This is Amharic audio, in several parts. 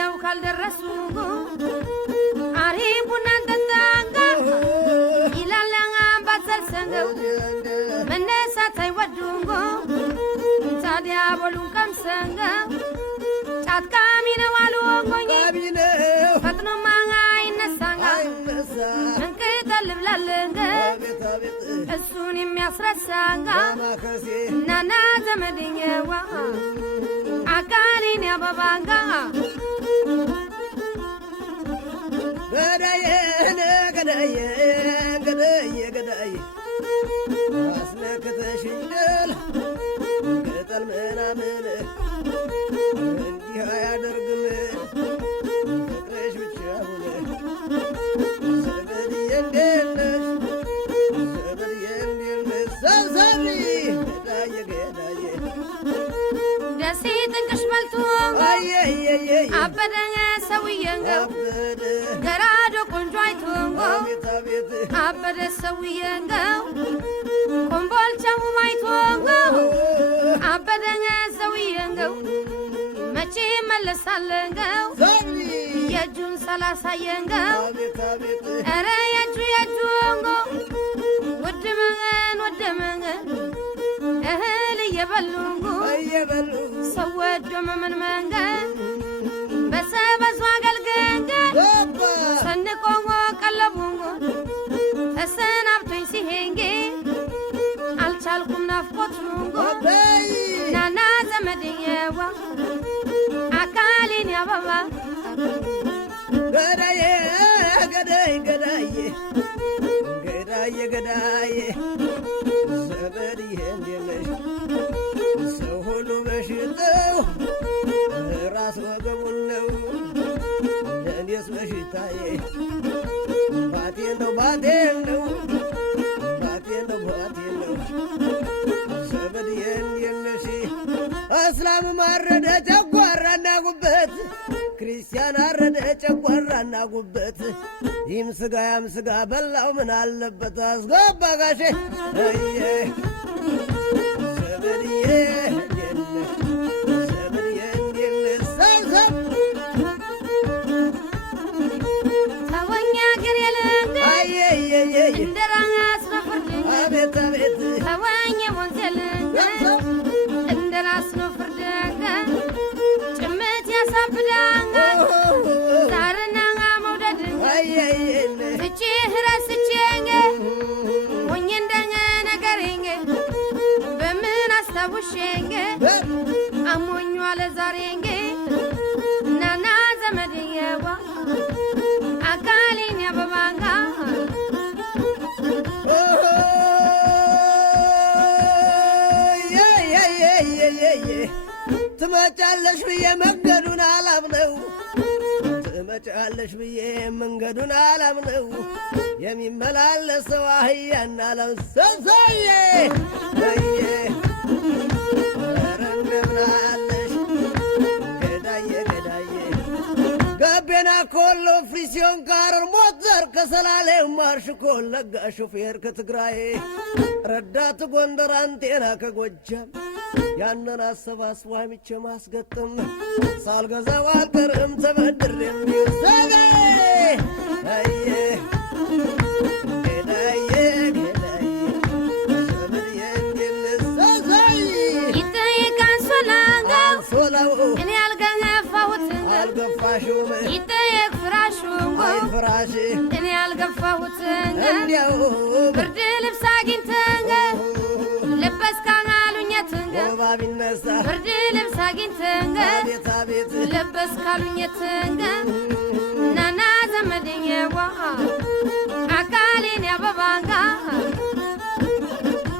ወዲያው ካልደረሱ አሪቡና ተጣንጋ ይላላና ባተሰንገው መነሳት አይወዱንጎ ታዲያ ቦሉን ቀምሰንጋ ጫትቃሚ ነው አሉንጎኝ ፈጥኖ ማኛ ይነሳንጋ እንቅጠል ብላለንጋ እሱን የሚያስረሳንጋ ናና ዘመድኛዋ አካሊን ያባባንጋ ገዳዬ ገዳዬ ገዳዬ ገዳዬ አስነክተሽኛል ቅጠል ምናምን እንዲህ አያደርግም ፍቅርሽ ብቻውን ዘመድዬ እንዴት ነሽ ዘመድዬ እንዴት ነሽ ሰብሰቢ ገዳዬ ገዳዬ ደሴ ጥንቅሽ በልቶ አበደኛ ሰውዬንገው ገራዶ ቆንጆ አይቶንጎ አበደ ሰውዬንገው ኮምቦልቻው ማይቶንጎ አበደኛ ሰውዬንገው መቼ መለሳለንገው የጁን ሰላሳየንገው ኧረ የጁንጎ ወደመን እህል እየበሉንጎ ሰው ወዶ መመንመንገ በሰበዙ አገልገንገ ሰንቆንጎ ቀለቡንጎ ተሰናብቶኝ ሲሄንጌ አልቻልኩም ናፍቆቱንጎ ናና ዘመድየዋ አካሌን ያባባ ገዳዬ ገዳዬ ገዳዬ ገዳዬ ገዳዬ ዘመድዬ እንዴት ነሽ ሰው ሁሉ በሽታው ራስ ወገቡን ነው ለእኔስ በሽታዬ ባቴን ነው ባቴን ነው ባቴን ነው ባቴን ነው ዘመድዬ እንዴት ነሽ እስላም አረደ ጨጓራና ጉበት ክርስቲያን አረደ ጨጓራና ጉበት ይህም ስጋ ያም ስጋ በላው ምን አለበት አስገባ ጋሼ ዘመድዬ ዘመድዬ እንዴት ሰብሰብ ተወኛ ገር የለንገ እንደራስ ነፍርድ አቤት አቤት ተወኛ ወንጀልንገ እንደራስ ነፍርድንገ ጭምት ያሳብዳንገ ዛርናንጋ መውደድንገ እቺህ ረስቼንገ ሞኝ እንደኛ ነገሬንገ በምን አስታውሼንገ አሞኙ አለ ዛሬንገ ናና ዘመድየዋ አካሌን ያበባንጋ ትመጫለሽ ብዬ መንገዱን አላምነው ትመጫለሽ ብዬ መንገዱን አላምነው የሚመላለሰው አህያና ለምሰሰዬ ወዬ ኧረ እንደምን አለሽ ገዳዬ ገዳዬ ገቤና ኮሎ ፍሪሲዮን ካረር ሞተር ከሰላሌ ማርሽ ኮለጋ ሾፌር ከትግራይ ረዳት ጎንደር አንቴና ከጎጃም ያንን አሰባስቦ አምቼ ማስገጥም ሳልገዛው አልቀርም ተበድሬ የሚሰበ አየ ገዳዬ ገዳዬ ዘመድዬ እንዲልሰሳይ ይጠይቃን ሶላንጋው ሶላው እኔ አልገፋሁትንገ አልገፋሽውም ይጠየቅ ፍራሹንጎ አይ ፍራሽ እኔ አልገፋሁትንገ እንዲያው ብርድ ልብስ አግኝተንገ ለበስካን አሉኘትንገ ወባ ቢነሳ ብርድ ልብስ አግኝተንገ አቤት አቤት ለበስካሉኘትንገ ናና ዘመድየዋ አካሌን ያበባንጋ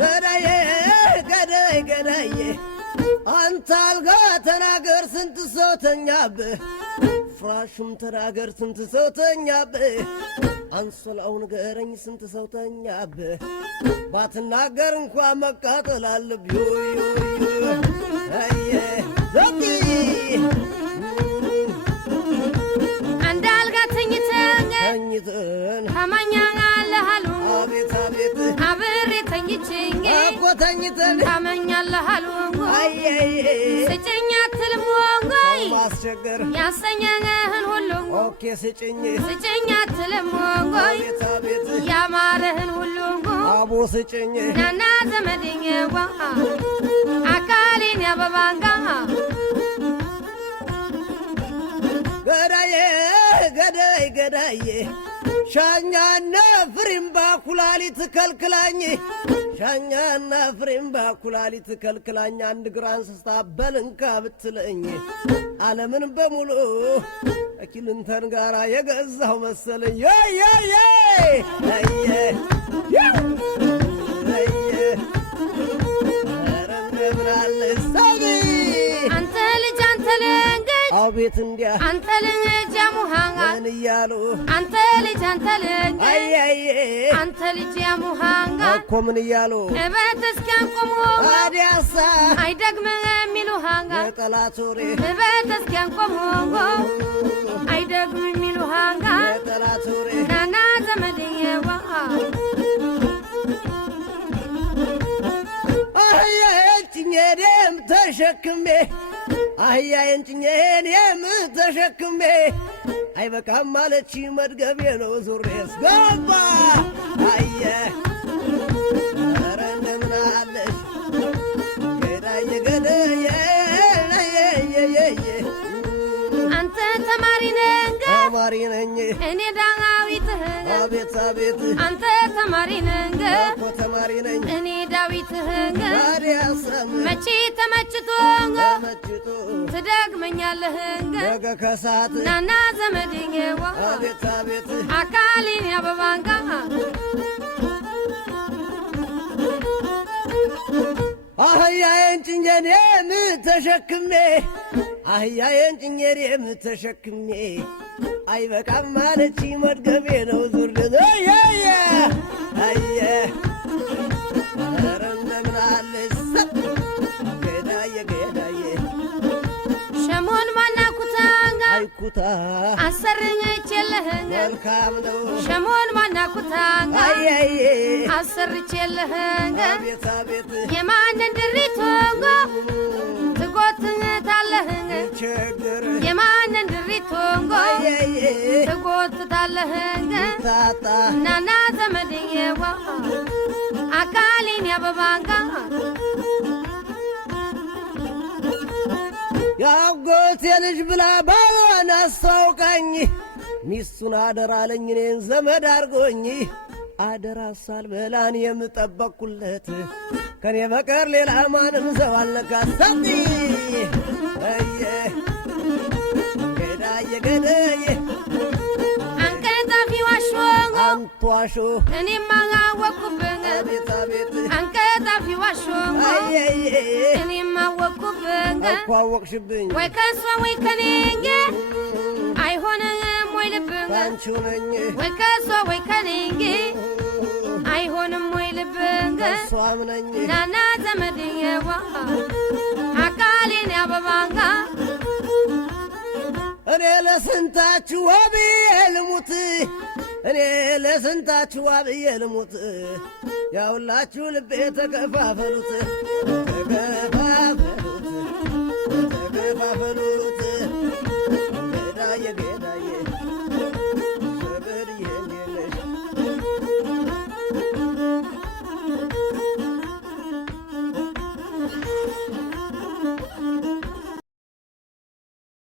ገዳዬ ገዳዬ ገዳዬ አንተ አልጋ ተናገር ስንት ሰው ተኛብህ ፍራሹም ተናገር ስንት ሰው ተኛብህ አንሶላው ንገረኝ ስንት ሰው ተኛብህ ባትናገር እንኳ መቃጠል አለብህ አየ ዘቂ አንድ አልጋ ተኝተን ከማኛ አለሃሉ አቤት አቤት አብሬ ተኝቼኝ ተኝተን ታመኛለህ አሉ አይ ስጭኛ ትልሞንጎይ ማስቸገር ያሰኘህን ሁሉ ኦኬ ስጭኝ ስጭኝ አትልም ወንጎይ አቤት አቤት ያማረህን ሁሉ አቦ ስጭኝ ናና ዘመድኝ ዋ አካሌን ያበባንጋ ገዳዬ ገዳይ ገዳዬ ሻኛና ፍሬምባ ኩላሊት ከልክላኝ ሻኛና ፍሬምባ ኩላሊት ከልክላኝ አንድ ግራን ስስታ በልንካ ብትለኝ ዓለምን በሙሉ ከኪልንተን ጋራ የገዛው መሰለኝ ያያያ አየ አንተ ልጅ አንተ ልንገ አቤት እንዲያ አንተ ልጅ ያሙሃንጋ ምን እያሉ አንተ ልጅ አንተ ልንገ አያዬ አንተ ልጅ ያሙሃንጋ እኮ ምን እያሉ እበት እስኪያንቆሙ አዲያሳ አይደግምም የሚሉሃንጋ የጠላት ወሬ እበት እስኪያንቆሙ አይደግምም የሚሉሃንጋ የጠላት ወሬ ናና ዘመድዬ ዋ አህያዬን ጭኜኔም ተሸክሜ አህያዬን ጭኜኔም ተሸክሜ አይበቃም ማለች መድገቤ ነው ዙሬ ስገባ አየ ኧረ እንደምን አለሽ ገዳዬ ገዳዬ አንተ ተማሪ ነህ ተማሪ ነኝ እኔ ዳዊትህ አቤት አቤት አንተ ተማሪ ነህ እኮ ተማሪ ነኝ እኔ ዳዊትህ ታዲያሰም መቼ ተመችቶ ተመችቶ ትደግመኛለህ ነገ ከሰዓት ናና ዘመድዬ ዋ አቤት አቤት አካሌን ያበባንጋ አህያዬን ጭኜኔም ተሸክሜ አህያዬን ጭኜኔም ተሸክሜ አይበቃም ማለች መድገቤ ነው ዙር ያየ አየ ኧረ እንደምን አለሽ ገዳዬ ገዳዬ ሸሞን ማናኩታንጋ አይኩታ አሰርኝች የለህን መልካም ነው ሸሞን ማናኩታንጋ አያዬ አሰርች የለህን አቤት አቤት የማንን ድሪቶንጎ ትጎትታለህን ችግር የማንን ድሪቶንጎ አያዬ ትጎትታለህን ታጣ ናና ዘመድዬ ዋ አካሌን ያበባንጋ የአጎቴ ልጅ ብላ ባሏን አስታውቃኝ ሚስቱን አደራ አለኝ እኔን ዘመድ አርጎኝ አደራ ሳልበላን የምጠበቅኩለት ከኔ በቀር ሌላ ማንም ሰው አልነካሰኝ አየ ገዳዬ ገዳዬ አንቀጣፊ ዋሾ አንቷሾ እኔማ አወቅኩብህ አቤት አቤት አንቀጣፊ ዋሾ አየዬ እኔማ አወቅኩብህ እኮ አወቅሽብኝ ወይ ከሷ ወይ ከኔንጌ አይሆንም ወይ ልብህ አንቺው ነኝ ወይ ከሷ ወይ ከኔንጌ አይሆንም ወይ ልብህ እሷም ነኝ ናና ዘመድዬ ዋ አካሌን ያበባንጋ እኔ ለስንታችሁ አብዬ ልሙት እኔ ለስንታችሁ አብዬ ልሙት ያውላችሁ ልቤ ተከፋፈሉት ተከፋፈሉት ተከፋፈሉት ገዳዬ ገዳ